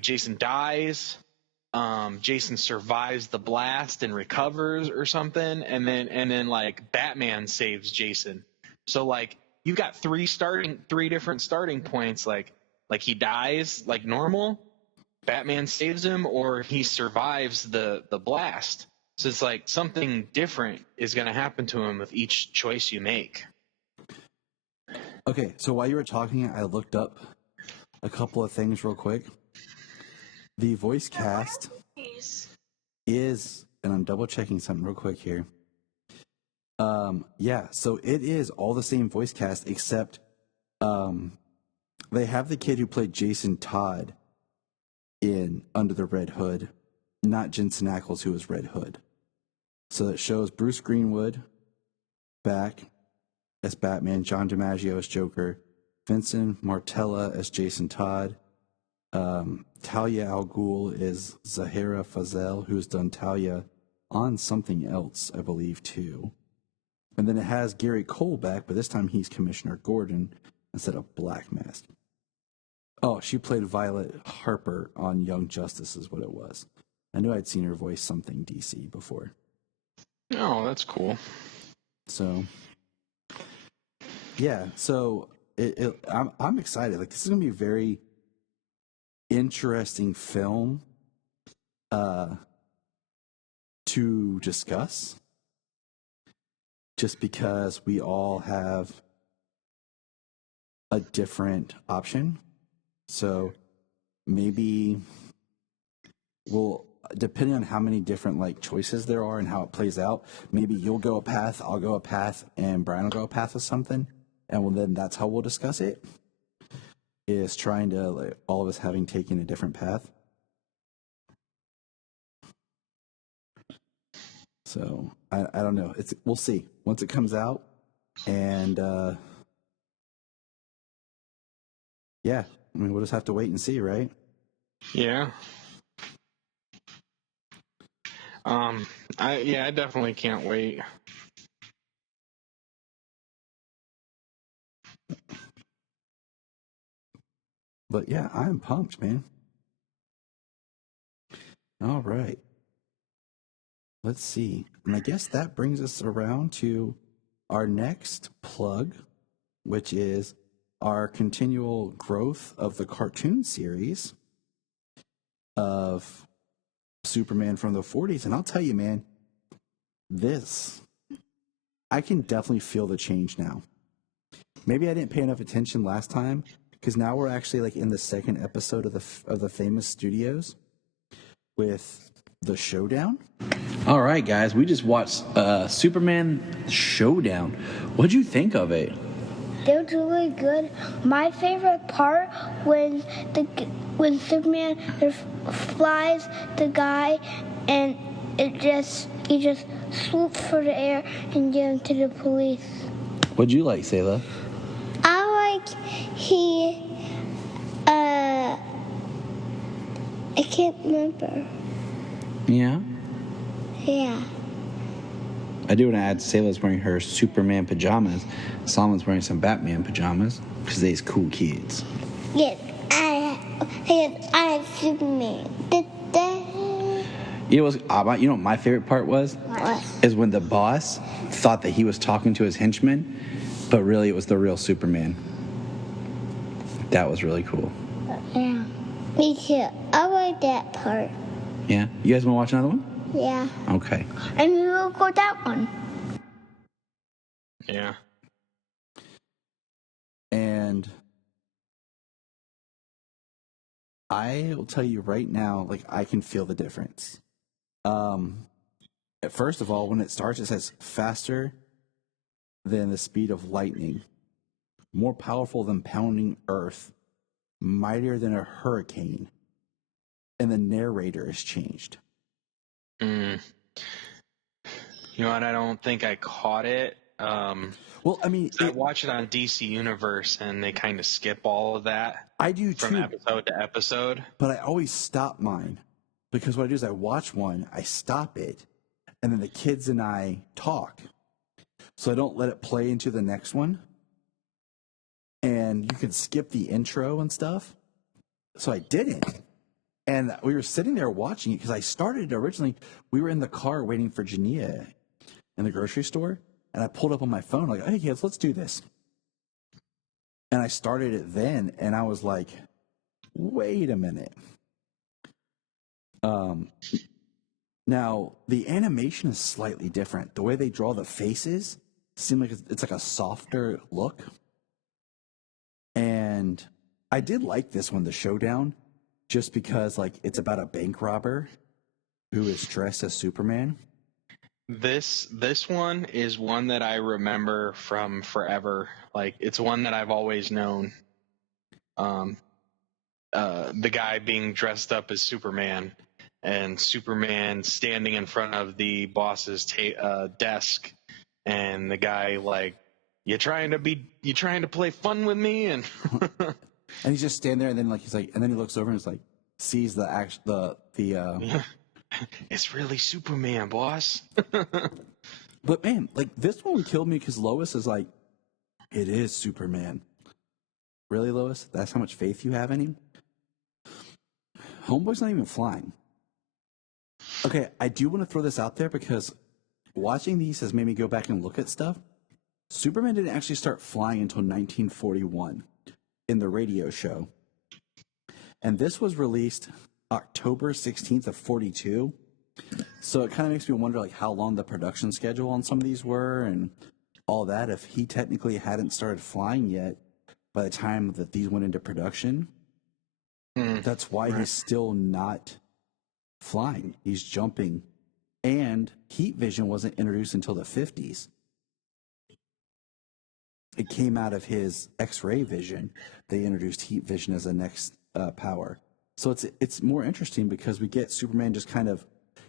Jason dies, Jason survives the blast and recovers or something, and then like Batman saves Jason. So like you got three different starting points, like he dies like normal, Batman saves him, or he survives the blast. So it's like something different is going to happen to him with each choice you make. Okay, so while you were talking, I looked up a couple of things real quick. The voice cast is, and I'm double checking something real quick here. Yeah, so it is all the same voice cast, except they have the kid who played Jason Todd in Under the Red Hood, not Jensen Ackles, who was Red Hood. So it shows Bruce Greenwood back as Batman, John DiMaggio as Joker, Vincent Martella as Jason Todd, Talia al Ghul is Zahara Fazell, who's done Talia on something else, I believe, too. And then it has Gary Cole back, but this time he's Commissioner Gordon instead of Black Mask. Oh, she played Violet Harper on Young Justice is what it was. I knew I'd seen her voice something DC before. Oh, that's cool. So, yeah. So I'm excited. Like, this is gonna be a very interesting film to discuss. Just because we all have a different option. So maybe we'll, depending on how many different like choices there are and how it plays out, maybe you'll go a path, I'll go a path, and Brian will go a path with something, and well, then that's how we'll discuss it. Is trying to, like, all of us having taken a different path. So I don't know. We'll see once it comes out, and yeah, I mean, we'll just have to wait and see, right? Yeah. I definitely can't wait. But yeah, I'm pumped, man. All right. Let's see. And I guess that brings us around to our next plug, which is our continual growth of the cartoon series of Superman from the 40s. And I'll tell you, man, I can definitely feel the change now. Maybe I didn't pay enough attention last time, because now we're actually like in the second episode of the Famous Studios with the Showdown. All right, guys, we just watched Superman Showdown. What'd you think of it? It was really good. My favorite part when Superman flies the guy and he just swoops for the air and gives him to the police. What'd you like, Sayla? I like I can't remember. Yeah? Yeah. I do want to add Sayla's wearing her Superman pajamas. Solomon's wearing some Batman pajamas because they's cool kids. Yes, I have Superman. You know what my favorite part was? What? Is when the boss thought that he was talking to his henchman, but really it was the real Superman. That was really cool. Yeah, me too. I like that part. Yeah? You guys want to watch another one? Yeah. Okay. And we will go that one. Yeah. And I will tell you right now, like, I can feel the difference. First of all, when it starts, it says faster than the speed of lightning, more powerful than pounding earth, mightier than a hurricane, and the narrator is changed. You know what? I don't think I caught it. Well, I mean, I watch it on DC Universe, and they kind of skip all of that. I do from too, episode to episode. but I always stop mine because what I do is I watch one, I stop it, and then the kids and I talk. So I don't let it play into the next one. And you can skip the intro and stuff. So I didn't. And we were sitting there watching it because I started it originally. We were in the car waiting for Jania in the grocery store. And I pulled up on my phone like, hey, kids, let's do this. And I started it then. And I was like, wait a minute. Now, the animation is slightly different. The way they draw the faces seem like it's like a softer look. And I did like this one, the Showdown, just because like it's about a bank robber who is dressed as Superman. This one is one that I remember from forever. Like, it's one that I've always known. The guy being dressed up as Superman, and Superman standing in front of the boss's desk, and the guy like, you trying to play fun with me? And and he's just standing there, and then like he's like, and then he looks over and is like, sees the it's really Superman, boss. But man, like this one killed me because Lois is like, it is Superman. Really, Lois? That's how much faith you have in him? Homeboy's not even flying. Okay, I do want to throw this out there because watching these has made me go back and look at stuff. Superman didn't actually start flying until 1941 in the radio show. And this was released October 16th of 42. So it kind of makes me wonder like how long the production schedule on some of these were and all that. If he technically hadn't started flying yet by the time that these went into production, that's why he's still not flying. He's jumping. And heat vision wasn't introduced until the 50s. It came out of his X-ray vision. They introduced heat vision as the next power. So it's more interesting because we get Superman just kind of,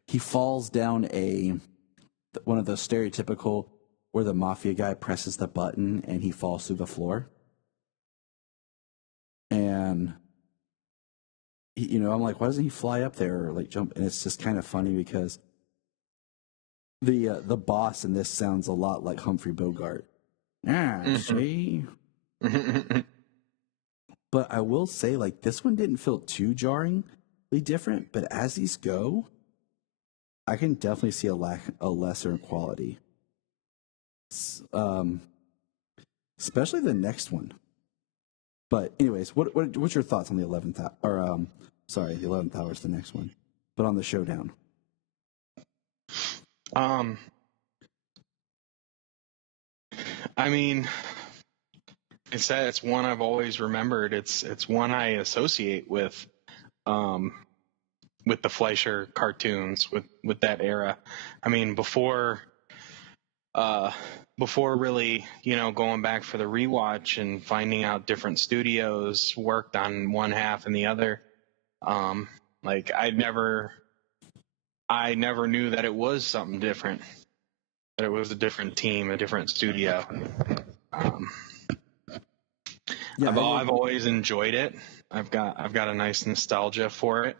he falls down one of those stereotypical where the mafia guy presses the button and he falls through the floor. And I'm like, why doesn't he fly up there or like jump? And it's just kind of funny because the boss in this sounds a lot like Humphrey Bogart. See? But I will say, like, this one didn't feel too jarringly different, but as these go, I can definitely see a lesser quality. Especially the next one. But anyways, what's your thoughts on the 11th hour? Or the 11th hour is the next one, but on the Showdown. I mean, it's one I've always remembered. It's one I associate with the Fleischer cartoons, with that era. I mean, before really, going back for the rewatch and finding out different studios worked on one half and the other, like I never knew that it was something different, that it was a different team, a different studio. I've always enjoyed it. I've got a nice nostalgia for it.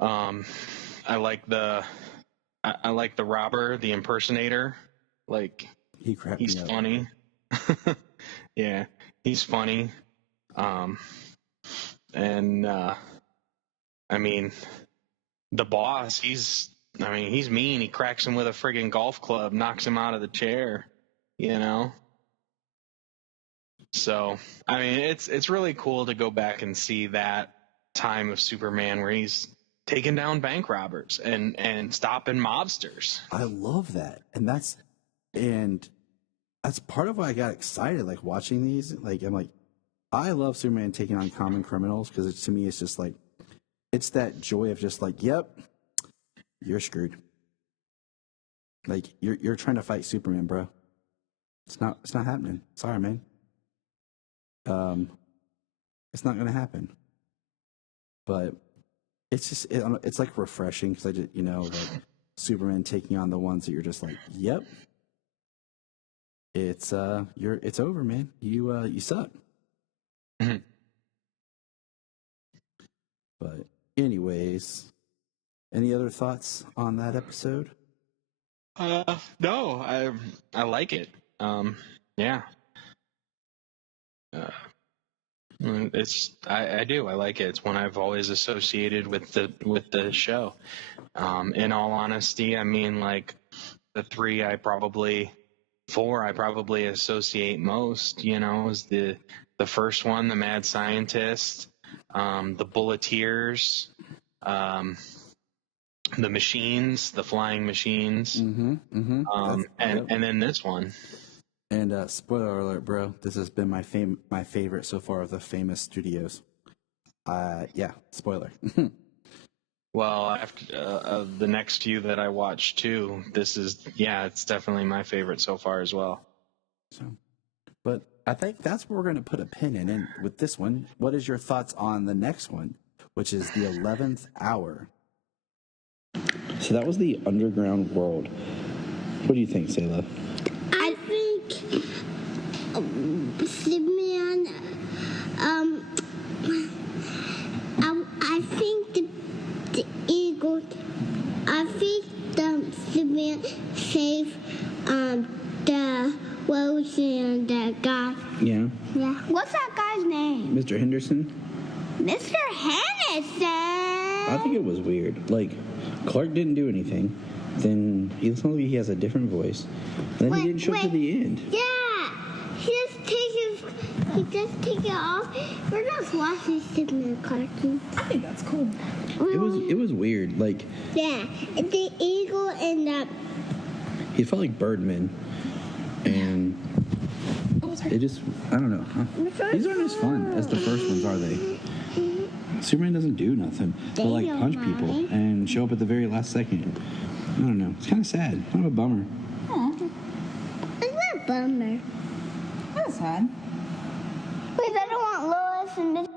I like the I like the robber, the impersonator. Like, He cracked he's me up. funny. Yeah, he's funny. And I mean, the boss, he's mean. He cracks him with a friggin' golf club, knocks him out of the chair, you know? So, I mean, it's really cool to go back and see that time of Superman where he's taking down bank robbers and stopping mobsters. I love that. And that's part of why I got excited, like, watching these. Like, I'm like, I love Superman taking on common criminals, because to me, it's just like, it's that joy of just like, yep, you're screwed. Like, you're trying to fight Superman, bro. It's not happening. Sorry, man. It's not gonna happen. But it's just it's like refreshing, because I just, like Superman taking on the ones that you're just like, yep, it's over, man. You suck. Mm-hmm. But anyways, any other thoughts on that episode? No, I like it. Yeah. I do. I like it. It's one I've always associated with the show. In all honesty, I mean, like, the four I probably associate most, is the first one, the Mad Scientist, the Bulleteers, the machines, the flying machines, and then this one. And spoiler alert, bro, this has been my favorite so far of the famous studios. Yeah, spoiler. Well, after the next few that I watched too, it's definitely my favorite so far as well. So, but I think that's where we're going to put a pin in. And with this one, what is your thoughts on the next one, which is the 11th Hour? So that was the underground world. What do you think, Sayla? I think Superman. I think the Eagle. I think the Superman saved the Rose and the guy. Yeah. Yeah. What's that guy's name? Mr. Henderson? Mr. Henderson. I think it was weird. Like, Clark didn't do anything. Then he sounds like he has a different voice. And then he didn't show up to the end. Yeah. He just take it off. We're just watching Superman cartoons. I think that's cool. It was weird. Like, yeah, the eagle and the. He felt like Birdman, and it just, I don't know. These aren't as fun as the first ones, are they? Superman doesn't do nothing but like punch people and show up at the very last second. I don't know. It's kind of sad. Kind of a bummer. It's not a bummer. That's sad. Wait, I don't want Lois and this.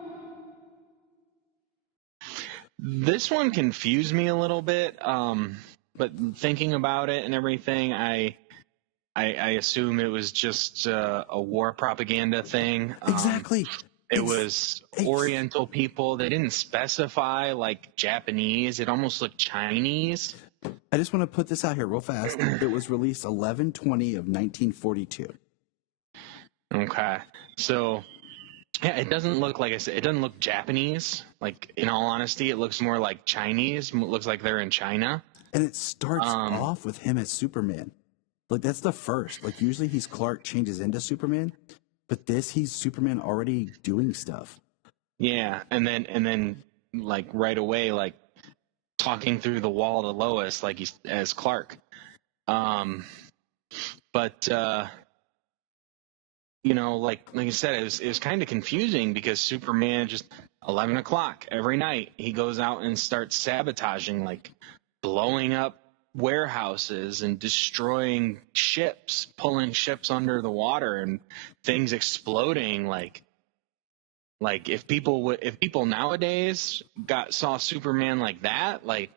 This one confused me a little bit, but thinking about it and everything, I assume it was just a war propaganda thing. Exactly. It was Oriental people. They didn't specify like Japanese. It almost looked Chinese. I just want to put this out here real fast. It was released 11/20 of 1942. Okay, so yeah, it doesn't look, like I said, it doesn't look Japanese. Like, in all honesty, it looks more like Chinese. It looks like they're in China. And it starts off with him as Superman. Like, that's the first. Like, usually he's Clark, changes into Superman, but he's Superman already doing stuff. Yeah, and then like right away, like talking through the wall to Lois, like he's as Clark. But like I said, it was kind of confusing because Superman just 11 o'clock every night he goes out and starts sabotaging, like blowing up warehouses and destroying ships, pulling ships under the water and things exploding. Like if people nowadays saw Superman like that, like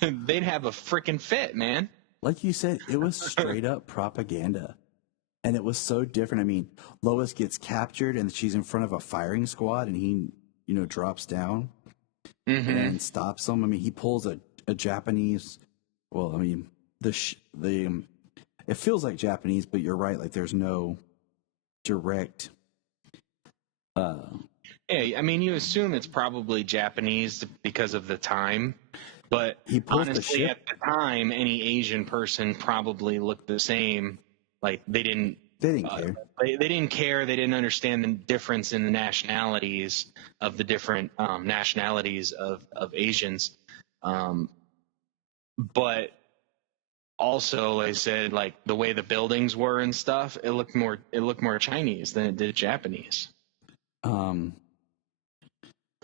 they'd have a freaking fit, man. Like you said, it was straight up propaganda. And it was so different. I mean, Lois gets captured and she's in front of a firing squad and he, drops down and stops them. I mean, he pulls a a Japanese. Well, I mean, it feels like Japanese, but you're right. Like there's no direct. Yeah, I mean, you assume it's probably Japanese because of the time, but He pulls the honestly, ship. at the time, any Asian person probably looked the same. Like they didn't care. They didn't care. They didn't understand the difference in the nationalities of the different nationalities of Asians. But also, like I said, like the way the buildings were and stuff, it looked more Chinese than it did Japanese.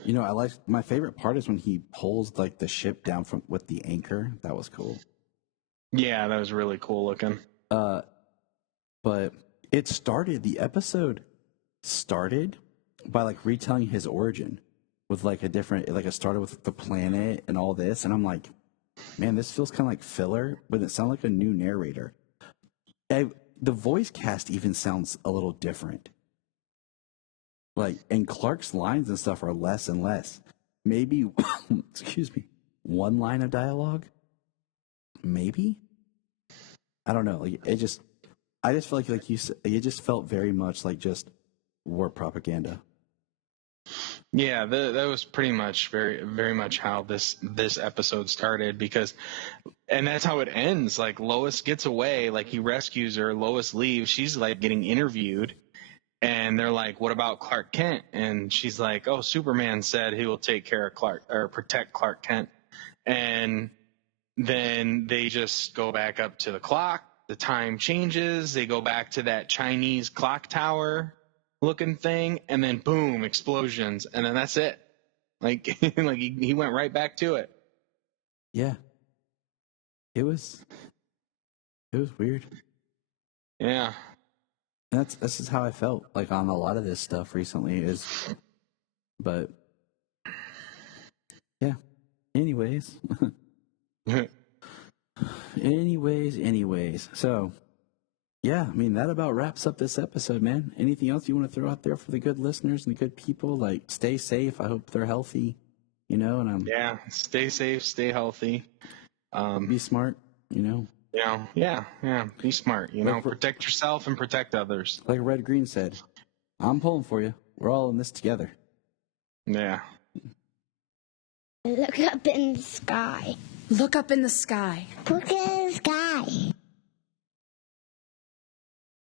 You know, I like my favorite part is when he pulls like the ship down with the anchor. That was cool. Yeah, that was really cool looking. But the episode started by like retelling his origin with like it started with the planet and all this. And I'm like, man, this feels kind of like filler, but it sounds like a new narrator. The voice cast even sounds a little different. Like, and Clark's lines and stuff are less and less. Maybe, excuse me, one line of dialogue? Maybe? I don't know. Like, I just feel like you said, it just felt very much like just war propaganda. Yeah, that was pretty much very, very much how this episode started and that's how it ends. Like Lois gets away, like he rescues her, Lois leaves, she's like getting interviewed. And they're like, what about Clark Kent? And she's like, oh, Superman said he will take care of protect Clark Kent. And then they just go back up to the clock. The time changes. They go back to that Chinese clock tower looking thing. And then boom, explosions. And then that's it. Like, like he went right back to it. Yeah. It was weird. Yeah. This is how I felt like on a lot of this stuff recently but yeah. Anyways. So yeah, I mean that about wraps up this episode, man. Anything else you want to throw out there for the good listeners and the good people? Like stay safe. I hope they're healthy, and yeah, stay safe, stay healthy. Be smart, Yeah, be smart, protect yourself and protect others. Like Red Green said, I'm pulling for you. We're all in this together. Yeah. Look up in the sky. Look up in the sky. Look in the sky.